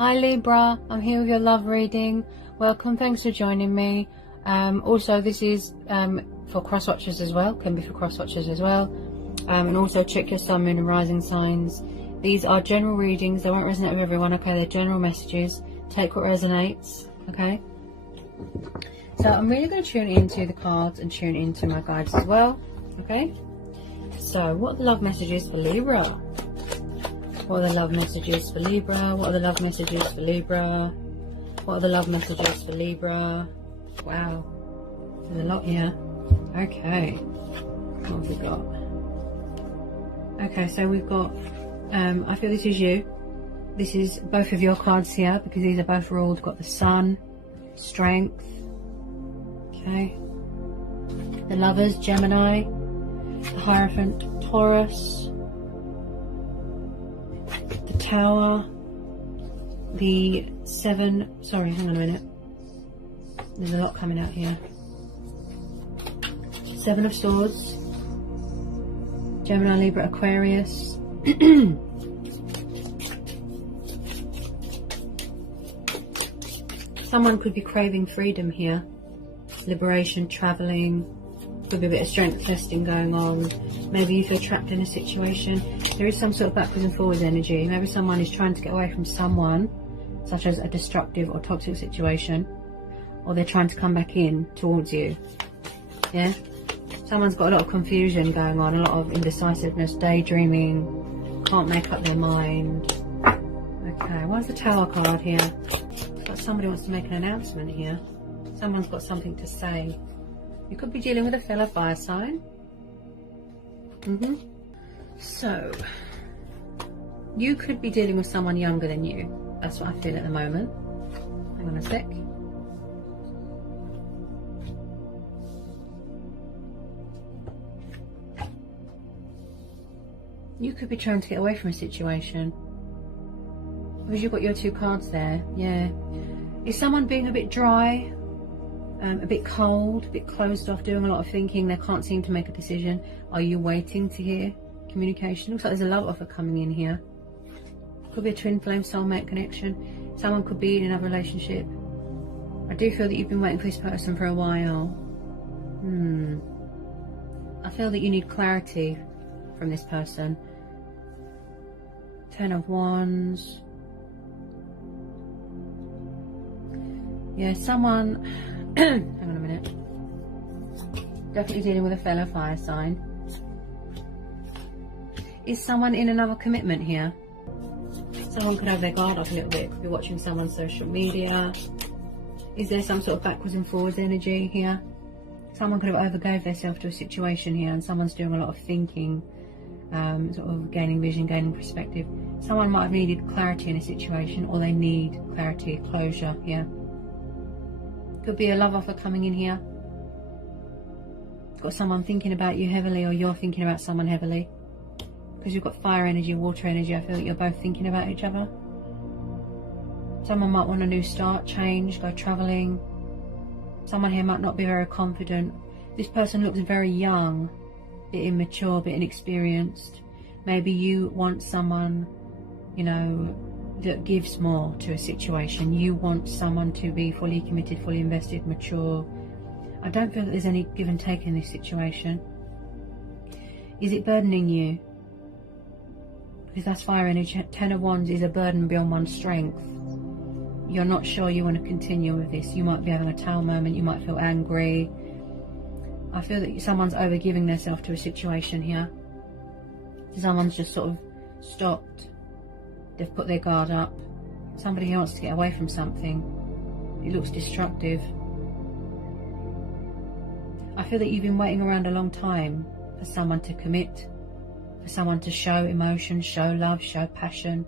Hi Libra, I'm here with your love reading. Welcome, thanks for joining me. Also, this is for cross watchers as well, can be for cross watchers as well. And also check your sun, moon and rising signs. These are general readings, they won't resonate with everyone, okay? They're general messages. Take what resonates, okay? So I'm really going to tune into the cards and tune into my guides as well, okay? So what are the love messages for Libra? What are the love messages for Libra? What are the love messages for Libra? What are the love messages for Libra? Wow, there's a lot here. Okay, what have we got? Okay, so we've got, I feel this is you. This is both of your cards here because these are both ruled. We've got the Sun, Strength, okay, the Lovers, Gemini, the Hierophant, Taurus, the Tower, the Seven, sorry, hang on a minute, there's a lot coming out here. Seven of Swords, Gemini, Libra, Aquarius, someone could be craving freedom here, liberation, traveling, could be a bit of strength testing going on. Maybe you feel trapped in a situation. There is some sort of backwards and forwards energy. Maybe someone is trying to get away from someone, such as a destructive or toxic situation, or they're trying to come back in towards you. Yeah, someone's got a lot of confusion going on, a lot of indecisiveness, daydreaming, can't make up their mind. Okay, why's the Tower card here? It's like somebody wants to make an announcement here. Someone's got something to say. You could be dealing with a fellow fire sign. So, you could be dealing with someone younger than you. That's what I feel at the moment. Hang on a sec. You could be trying to get away from a situation. Because you've got your two cards there. Yeah. Is someone being a bit dry? A bit cold, a bit closed off, doing a lot of thinking, they can't seem to make a decision? Are you waiting to hear communication? Looks like there's a love offer coming in here. Could be a twin flame soulmate connection. Someone could be in another relationship. I do feel that you've been waiting for this person for a while. I feel that you need clarity from this person. Ten of Wands. Yeah, someone... hang on a minute. Definitely dealing with a fellow fire sign. Is someone in another commitment here? Someone could have their guard up a little bit, could be watching someone's social media. Is there some sort of backwards and forwards energy here? Someone could have overgave themselves to a situation here and someone's doing a lot of thinking, sort of gaining vision, gaining perspective. Someone might have needed clarity in a situation, or they need clarity, closure here. Could be a love offer coming in here. Got someone thinking about you heavily, or you're thinking about someone heavily. Because you've got fire energy, water energy, I feel that you're both thinking about each other. Someone might want a new start, change, go travelling. Someone here might not be very confident. This person looks very young, a bit immature, a bit inexperienced. Maybe you want someone, you know, that gives more to a situation. You want someone to be fully committed, fully invested, mature. I don't feel that there's any give and take in this situation. Is it burdening you? Because that's fire energy. Ten of Wands is a burden beyond one's strength. You're not sure you want to continue with this. You might be having a tower moment. You might feel angry. I feel that someone's overgiving themselves to a situation here. Someone's just sort of stopped. They've put their guard up. Somebody wants to get away from something. It looks destructive. I feel that you've been waiting around a long time for someone to commit, for someone to show emotion, show love, show passion.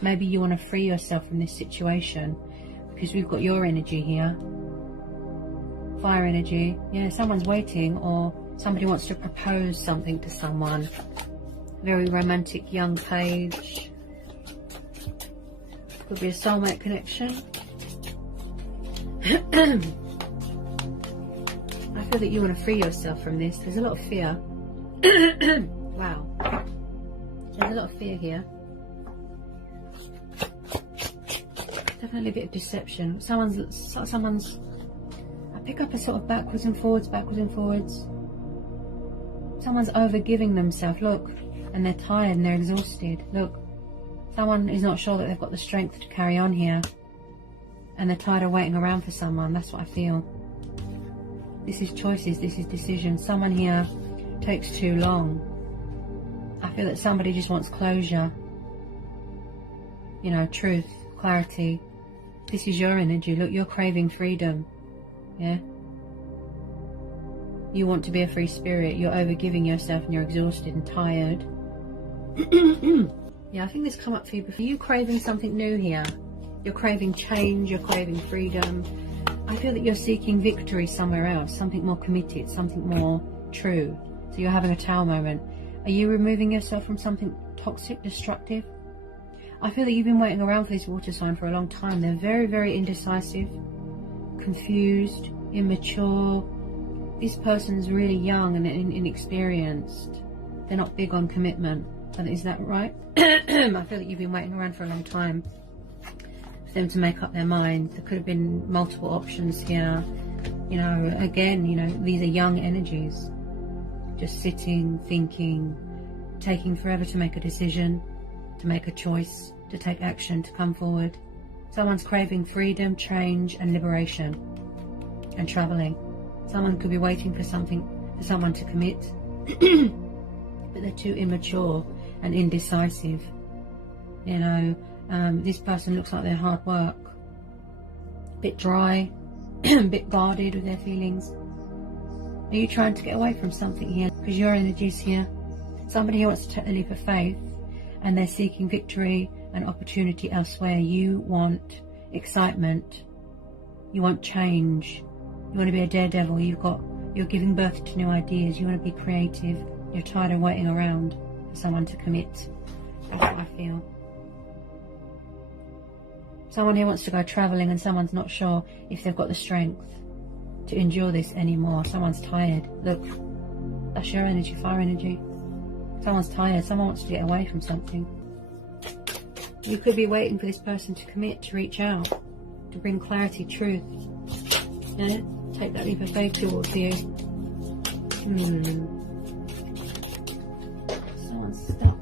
Maybe you want to free yourself from this situation because we've got your energy here. Fire energy. Yeah, someone's waiting, or somebody wants to propose something to someone. Very romantic young page. Could be a soulmate connection. I feel that you want to free yourself from this. There's a lot of fear. Wow. There's a lot of fear here. definitely a bit of deception. Someone's, I pick up a sort of backwards and forwards. Someone's overgiving themselves, look, and they're tired and they're exhausted, look. Someone is not sure that they've got the strength to carry on here, and they're tired of waiting around for someone. That's what I feel. This is choices, this is decisions. Someone here takes too long. I feel that somebody just wants closure. You know, truth, clarity. This is your energy. Look, you're craving freedom. Yeah? You want to be a free spirit. You're overgiving yourself and you're exhausted and tired. Yeah, I think this come up for you before. You craving something new here. You're craving change, you're craving freedom. I feel that you're seeking victory somewhere else, something more committed, something more true. So you're having a Tower moment. Are you removing yourself from something toxic, destructive? I feel that you've been waiting around for this water sign for a long time. They're very, very indecisive, confused, immature. This person's really young and inexperienced. They're not big on commitment. Is that right? I feel that you've been waiting around for a long time for them to make up their mind. There could have been multiple options here. You know, again, you know, these are young energies. Just sitting, thinking, taking forever to make a decision, to make a choice, to take action, to come forward. Someone's craving freedom, change and liberation, and travelling. Someone could be waiting for someone to commit, but they're too immature and indecisive. You know, this person looks like they're hard work, a bit dry, a bit guarded with their feelings. Are you trying to get away from something here? Because your energy's here. Somebody who wants to take the leap of faith and they're seeking victory and opportunity elsewhere. You want excitement. You want change. You want to be a daredevil. You're giving birth to new ideas. You want to be creative. You're tired of waiting around for someone to commit. That's what I feel. Someone who wants to go travelling and someone's not sure if they've got the strength to endure this anymore. Someone's tired. Look, that's your energy, fire energy. Someone's tired. Someone wants to get away from something. You could be waiting for this person to commit, to reach out, to bring clarity, truth. Yeah? Take that leap of faith towards you. Someone's stuck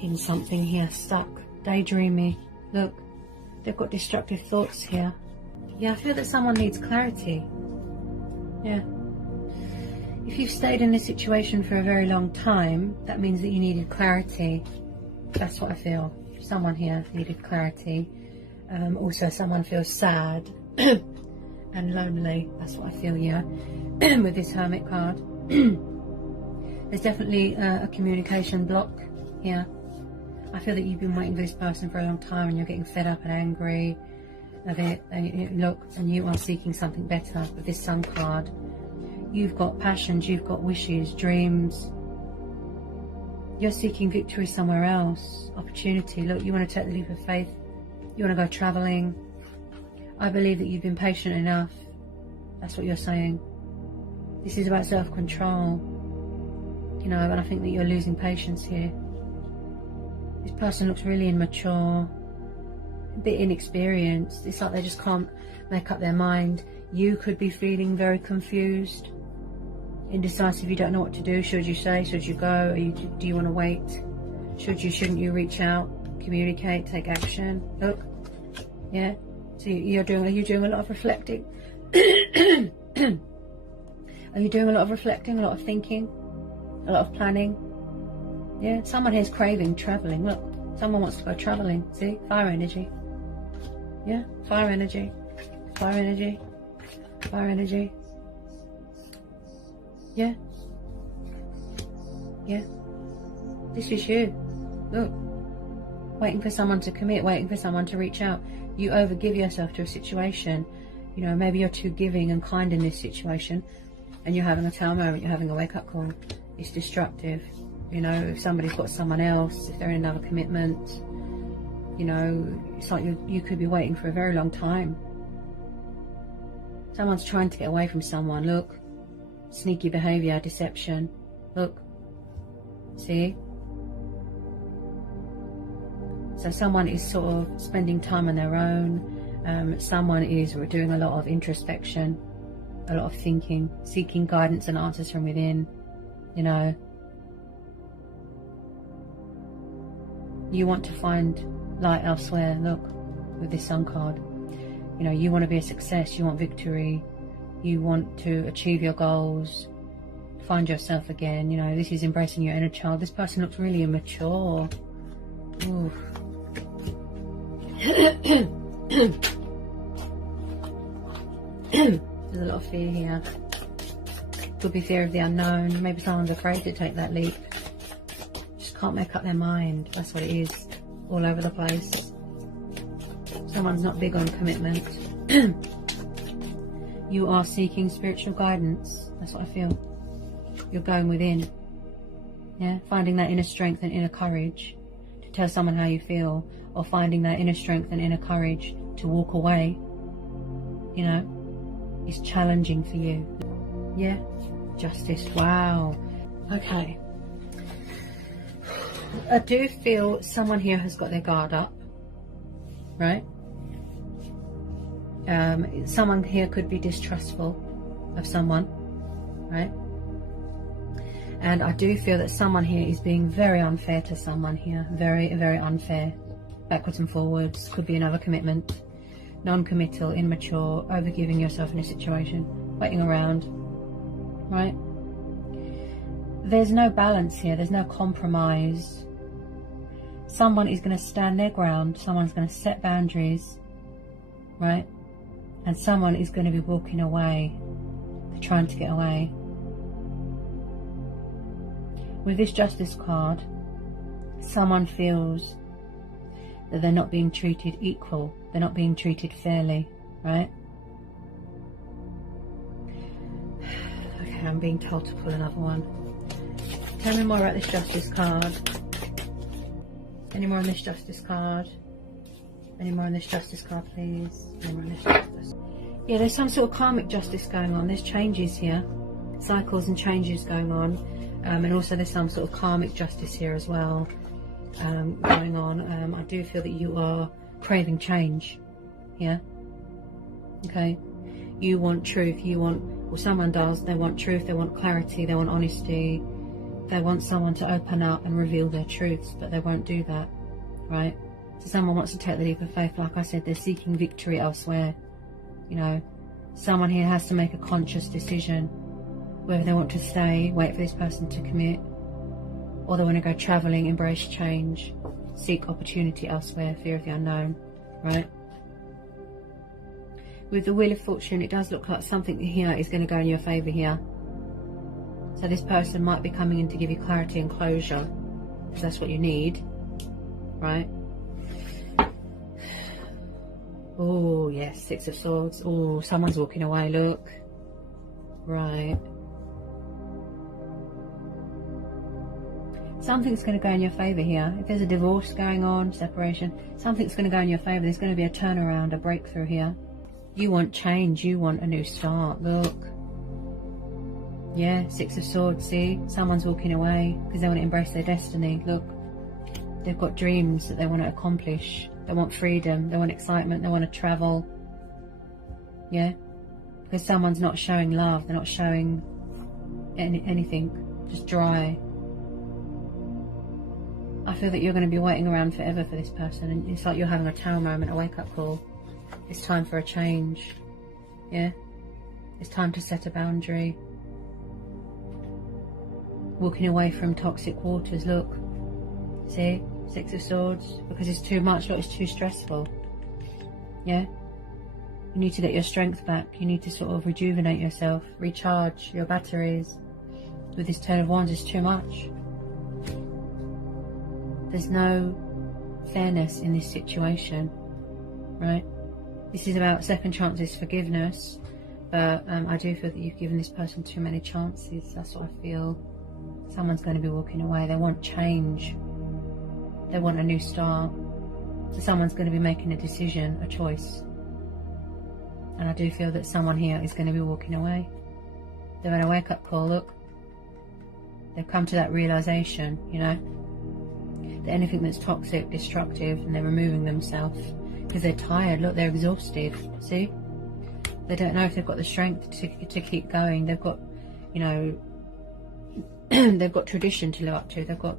in something here. Stuck. Daydreamy. Look, they've got destructive thoughts here. Yeah, I feel that someone needs clarity. Yeah. If you've stayed in this situation for a very long time, that means that you needed clarity. That's what I feel. Someone here needed clarity. Also, someone feels sad and lonely. That's what I feel here with this Hermit card. There's definitely a communication block here. I feel that you've been waiting for this person for a long time and you're getting fed up and angry of it. And you are seeking something better with this Sun card. You've got passions, you've got wishes, dreams. You're seeking victory somewhere else. Opportunity. Look, you want to take the leap of faith. You want to go travelling. I believe that you've been patient enough. That's what you're saying. This is about self-control. You know, and I think that you're losing patience here. This person looks really immature, a bit inexperienced. It's like they just can't make up their mind. You could be feeling very confused, indecisive. You don't know what to do. Should you say? Should you go? Do you want to wait? Shouldn't you reach out, communicate, take action? Look, yeah. So are you doing a lot of reflecting? Are you doing a lot of reflecting, a lot of thinking, a lot of planning? Yeah. Someone here's craving travelling. Look, someone wants to go travelling. See, fire energy. Yeah, fire energy, fire energy, fire energy. Yeah. Yeah. This is you. Look. Waiting for someone to commit, waiting for someone to reach out. You overgive yourself to a situation. You know, maybe you're too giving and kind in this situation and you're having a Tower moment, you're having a wake-up call. It's destructive. You know, if somebody's got someone else, if they're in another commitment, you know, it's like you could be waiting for a very long time. Someone's trying to get away from someone. Look. Sneaky behaviour, deception. Look. See? So someone is sort of spending time on their own. Someone is doing a lot of introspection, a lot of thinking, seeking guidance and answers from within. You know, you want to find light elsewhere. Look, with this Sun card, you know, you want to be a success, you want victory, you want to achieve your goals, find yourself again. You know, this is embracing your inner child. This person looks really immature. Ooh. There's a lot of fear here. Could be fear of the unknown. Maybe someone's afraid to take that leap. Just can't make up their mind. That's what it is. All over the place. Someone's not big on commitment. You are seeking spiritual guidance. That's what I feel. You're going within. Yeah, finding that inner strength and inner courage to tell someone how you feel, or finding that inner strength and inner courage to walk away. You know, is challenging for you. Yeah, Justice. Wow. Okay. I do feel someone here has got their guard up, right? Someone here could be distrustful of someone, right? And I do feel that someone here is being very unfair to someone here. Very, very unfair. Backwards and forwards. Could be another commitment. Non-committal, immature, overgiving yourself in a situation. Waiting around. Right? There's no balance here. There's no compromise. Someone is going to stand their ground. Someone's going to set boundaries. Right? And someone is going to be walking away. They're trying to get away. With this Justice card, someone feels that they're not being treated equal. They're not being treated fairly, right? Okay, I'm being told to pull another one. Tell me more about this Justice card. Any more on this Justice card? Any more on this Justice card, please? Any more on this Justice? Yeah, there's some sort of karmic justice going on. There's changes here. Cycles and changes going on. And also there's some sort of karmic justice here as well going on. I do feel that you are craving change. Yeah? Okay? You want truth. You want, well, someone does. They want truth. They want clarity. They want honesty. They want someone to open up and reveal their truths, but they won't do that. Right? So someone wants to take the leap of faith. Like I said, they're seeking victory elsewhere. You know, someone here has to make a conscious decision whether they want to stay, wait for this person to commit, or they want to go travelling, embrace change, seek opportunity elsewhere, fear of the unknown, right? With the Wheel of Fortune, it does look like something here is going to go in your favour here. So this person might be coming in to give you clarity and closure, if that's what you need, right? Oh, yes, Six of Swords. Oh, someone's walking away, look. Right. Something's going to go in your favour here. If there's a divorce going on, separation, something's going to go in your favour. There's going to be a turnaround, a breakthrough here. You want change. You want a new start. Look. Yeah, Six of Swords, see? Someone's walking away because they want to embrace their destiny. Look. They've got dreams that they want to accomplish. They want freedom. They want excitement. They want to travel. Yeah? Because someone's not showing love. They're not showing anything. Just dry. I feel that you're going to be waiting around forever for this person, and it's like you're having a tarot moment, a wake-up call. It's time for a change. Yeah? It's time to set a boundary. Walking away from toxic waters, look. See? Six of Swords. Because it's too much, look, it's too stressful. Yeah? You need to get your strength back. You need to sort of rejuvenate yourself, recharge your batteries. With this Ten of Wands, it's too much. There's no fairness in this situation, right? This is about second chances, forgiveness, but I do feel that you've given this person too many chances. That's what I feel. Someone's going to be walking away. They want change. They want a new start. So someone's going to be making a decision, a choice. And I do feel that someone here is going to be walking away. They've had a wake-up call, look. They've come to that realisation, you know. anything that's toxic, destructive, and they're removing themselves because they're tired. Look, they're exhausted. See, they don't know if they've got the strength to keep going. They've got, you know, they've got tradition to live up to. They've got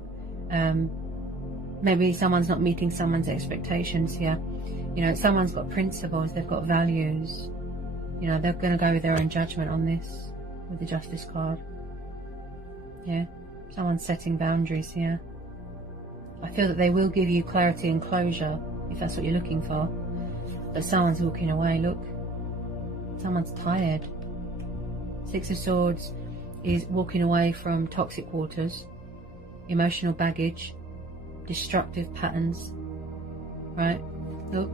maybe someone's not meeting someone's expectations here. You know, someone's got principles. They've got values. You know, they're going to go with their own judgment on this with the Justice card. Yeah, someone's setting boundaries here. I feel that they will give you clarity and closure if that's what you're looking for. But someone's walking away. Look, someone's tired. Six of Swords is walking away from toxic waters, emotional baggage, destructive patterns. Right? Look.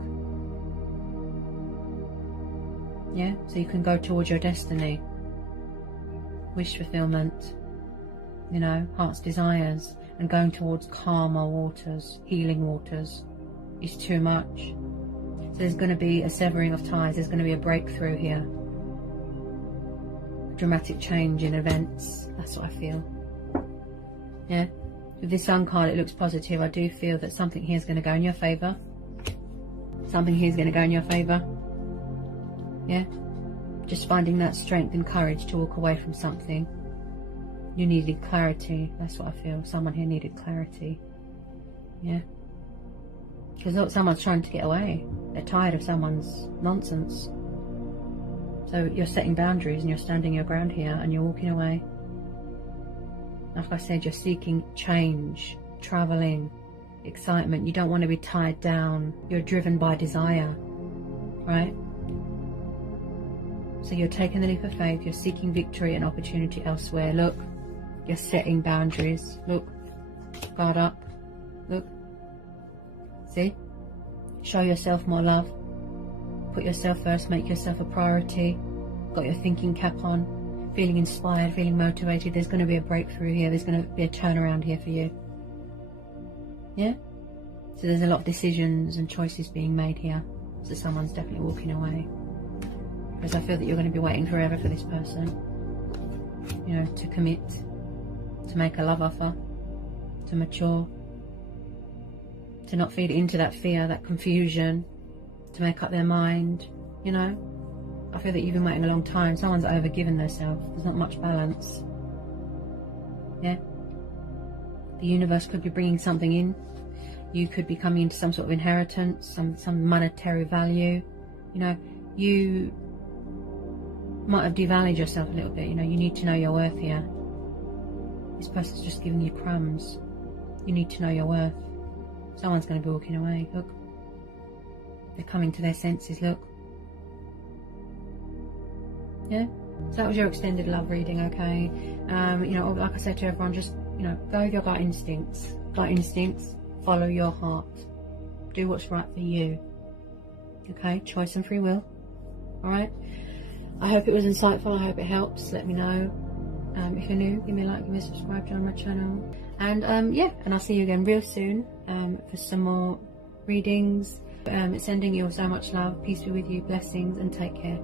Yeah, so you can go towards your destiny. Wish fulfillment, you know, heart's desires, and going towards calmer waters, healing waters is too much. So there's going to be a severing of ties, there's going to be a breakthrough here. Dramatic change in events, that's what I feel. Yeah, with this Sun card it looks positive. I do feel that something here is going to go in your favour. Something here is going to go in your favour. Yeah, just finding that strength and courage to walk away from something. You needed clarity, that's what I feel. Someone here needed clarity. Yeah, because look, someone's trying to get away. They're tired of someone's nonsense. So you're setting boundaries and you're standing your ground here and you're walking away. Like I said, you're seeking change, travelling, excitement. You don't want to be tied down. You're driven by desire, right? So you're taking the leap of faith, you're seeking victory and opportunity elsewhere. Look, you're setting boundaries. Look, guard up. Look, see? Show yourself more love. Put yourself first, make yourself a priority. Got your thinking cap on, feeling inspired, feeling motivated. There's going to be a breakthrough here. There's going to be a turnaround here for you. Yeah? So there's a lot of decisions and choices being made here. So someone's definitely walking away. Because I feel that you're going to be waiting forever for this person, you know, to commit, to make a love offer, to mature, to not feed into that fear, that confusion, to make up their mind, you know. I feel that you've been waiting a long time. Someone's overgiven themselves. There's not much balance. Yeah. The universe could be bringing something in. You could be coming into some sort of inheritance, some monetary value. You know, you might have devalued yourself a little bit. You know, you need to know your worth here. This person's just giving you crumbs. You need to know your worth. Someone's going to be walking away. Look, they're coming to their senses. Look, yeah. So that was your extended love reading. Okay, you know, like I said to everyone, just, you know, go with your gut instincts. Gut instincts. Follow your heart. Do what's right for you. Okay, choice and free will. All right. I hope it was insightful. I hope it helps. Let me know. If you're new, give me a like, give me a subscribe, join my channel. And yeah, and I'll see you again real soon for some more readings. Sending you all so much love. Peace be with you, blessings, and take care.